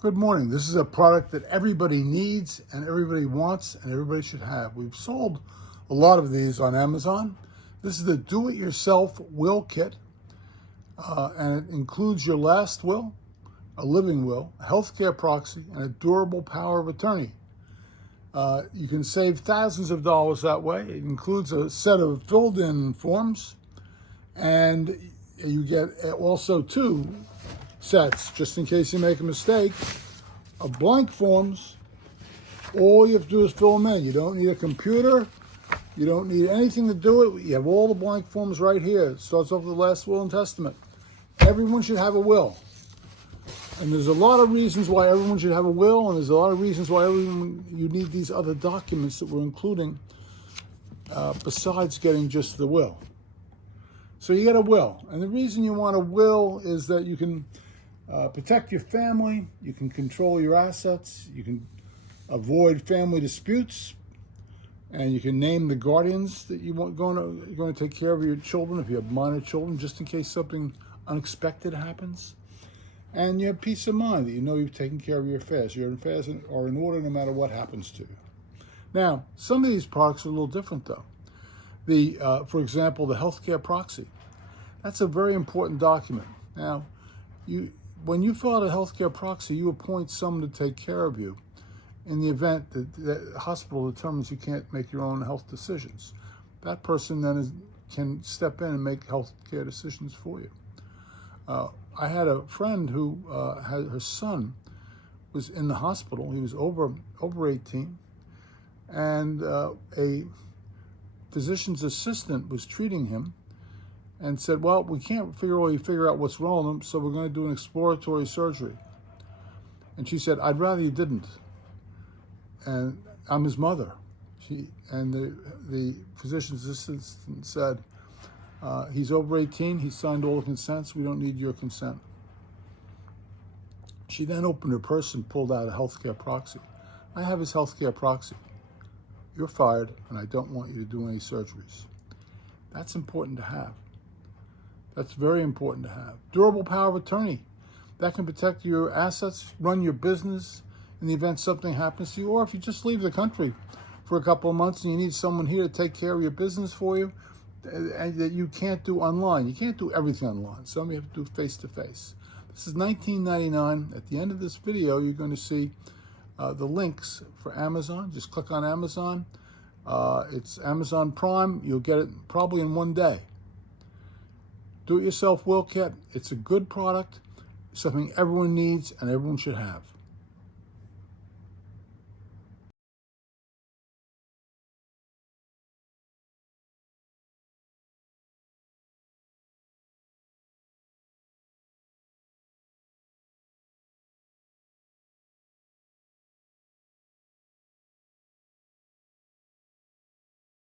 Good morning. This is a product that everybody needs and everybody wants and everybody should have. We've sold a lot of these on Amazon. This is the do-it-yourself will kit, and it includes your last will, a living will, a healthcare proxy, and a durable power of attorney. You can save thousands of dollars that way. It includes a set of filled-in forms, and you get also two sets, just in case you make a mistake, of blank forms. All you have to do is fill them in. You don't need a computer. You don't need anything to do it. You have all the blank forms right here. It starts off with the last will and testament. Everyone should have a will. And there's a lot of reasons why everyone should have a will, and there's a lot of reasons why you need these other documents that we're including besides getting just the will. So you get a will. And the reason you want a will is that you can protect your family, you can control your assets, you can avoid family disputes, and you can name the guardians that you're going to take care of your children if you have minor children, just in case something unexpected happens. And you have peace of mind that you know you've taken care of your affairs. Your affairs are in order no matter what happens to you. Now, some of these products are a little different, though. For example, the Healthcare Proxy. That's a very important document. Now, when you fill out a Healthcare Proxy, you appoint someone to take care of you in the event that the hospital determines you can't make your own health decisions. That person then can step in and make healthcare decisions for you. I had a friend who her son was in the hospital. He was over 18, and a physician's assistant was treating him and said, well, we can't figure out what's wrong with him, so we're going to do an exploratory surgery. And she said, I'd rather you didn't. And I'm his mother. The physician's assistant said, he's over 18, he signed all the consents, we don't need your consent. She then opened her purse and pulled out a Healthcare Proxy. I have his Healthcare Proxy. You're fired, and I don't want you to do any surgeries. That's important to have. That's very important to have. Durable power of attorney. That can protect your assets, run your business in the event something happens to you, or if you just leave the country for a couple of months and you need someone here to take care of your business for you, and that you can't do online. You can't do everything online. Some you have to do face-to-face. This is $19.99. At the end of this video, you're going to see the links for Amazon. Just click on Amazon. It's Amazon Prime. You'll get it probably in one day. Do-it-yourself will kit. It's a good product, something everyone needs and everyone should have.